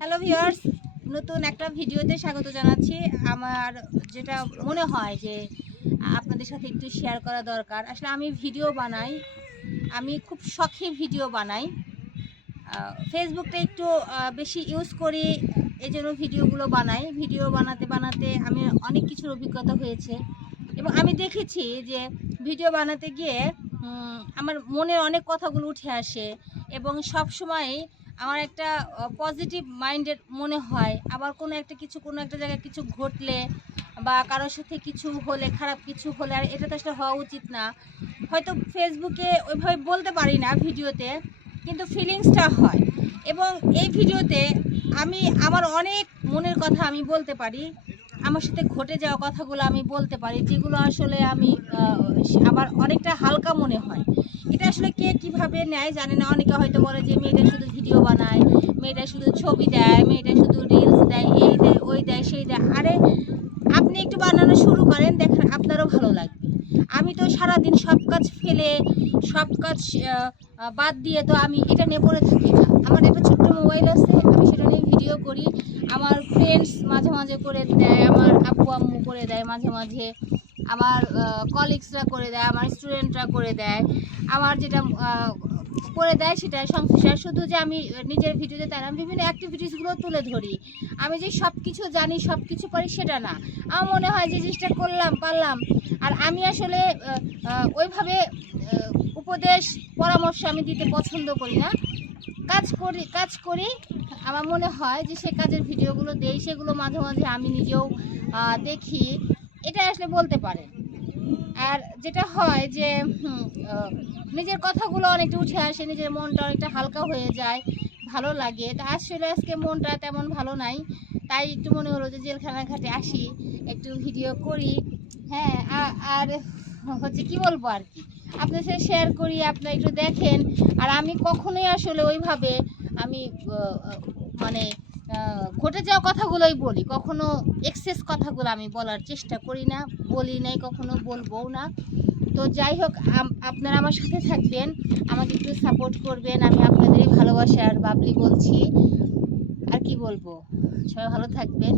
Hello viewers নতুন একটা ভিডিওতে স্বাগত জানাচ্ছি। আমার যেটা মনে হয় যে আপনাদের সাথে একটু শেয়ার করা দরকার। আসলে আমি ভিডিও বানাই। আমি খুব শখে ভিডিও বানাই। ফেসবুকটা একটু বেশি ইউজ করি এই জন্য ভিডিওগুলো বানাই। ভিডিও বানাতে বানাতে আমি অনেক কিছুর অভিজ্ঞতা হয়েছে। এবং আমি দেখেছি যে ভিডিও বানাতে গিয়ে আমার মনের অনেক কথাগুলো উঠে আসে। এবং সব সময় আমার একটা পজিটিভ মাইন্ডের মনে হয়। আবার কোনো একটা কিছু, কোনো একটা জায়গায় কিছু ঘটলে বা কারোর সাথে কিছু হলে, খারাপ কিছু হলে, আর এটা তো আসলে হওয়া উচিত না। হয়তো ফেসবুকে ওইভাবে বলতে পারি না ভিডিওতে, কিন্তু ফিলিংসটা হয়। এবং এই ভিডিওতে আমি, আমার অনেক মনের কথা আমি বলতে পারি। আমার সাথে ঘটে যাওয়া কথাগুলো আমি বলতে পারি, যেগুলো আসলে আমি আমার অনেকটা হালকা মনে হয়। এটা আসলে কে কীভাবে নেয় জানে না। অনেকে হয়তো বলে যে মেয়েটা শুধু বানায় মেয়েটা শুধু ছবি দেয়, মেয়েটা শুধু রিলস দেয়, এই দেয়, ওই দেয়, সেই দেয়। আরে, আপনি একটু বানানো শুরু করেন, দেখেন আপনারও ভালো লাগবে। আমি তো সারাদিন সব কাজ ফেলে, সব কাজ বাদ দিয়ে তো আমি এটা নিয়ে পড়ে থাকি। আমার একটা ছোট্ট মোবাইল আছে, আমি সেটা নিয়ে ভিডিও করি। আমার ফ্রেন্ডস মাঝে মাঝে করে দেয়, আমার আব্বু আম্মু করে দেয় মাঝে মাঝে। আমার কলিগসরা করে দেয়, আমার স্টুডেন্টরা করে দেয়। আমার যেটা করে দেয় সেটা সংশ্লিষ্ট। শুধু যে আমি নিজের ভিডিওতে তাই আমি বিভিন্ন অ্যাক্টিভিটিসগুলো তুলে ধরি। আমি যে সব কিছু জানি সব কিছু পারি সেটা না। আমার মনে হয় যে জিনিসটা করলাম, পারলাম। আর আমি আসলে ওইভাবে উপদেশ, পরামর্শ আমি দিতে পছন্দ করি না। কাজ করি কাজ করি। আমার মনে হয় যে সে কাজের ভিডিওগুলো দেই, সেগুলো মাঝে মাঝে আমি নিজেও দেখি। এটা আসলে বলতে পারেন আর যেটা হয় যে নিজের কথাগুলো অনেকটা উঠে আসে, নিজের মনটা অনেকটা হালকা হয়ে যায়, ভালো লাগে। তা আসলে আজকে মনটা তেমন ভালো নাই, তাই একটু মনে হলো যে জেলখানা ঘাটে আসি, একটু ভিডিও করি। হ্যাঁ আর হচ্ছে কি বলব আর কি, আপনার সাথে শেয়ার করি, আপনারা একটু দেখেন। আর আমি কখনোই আসলে ওইভাবে আমি মানে ঘটে যাওয়া কথাগুলোই বলি। কখনো এক্সেস কথাগুলো আমি বলার চেষ্টা করি না, বলি নাই, কখনো বলবও না। তো যাই হোক আপনারা আমার সাথে থাকবেন, আমাকে একটু সাপোর্ট করবেন, আমি আপনাদের আপনাদেরই আর বাবলি বলছি। আর কি বলব? সবাই ভালো থাকবেন।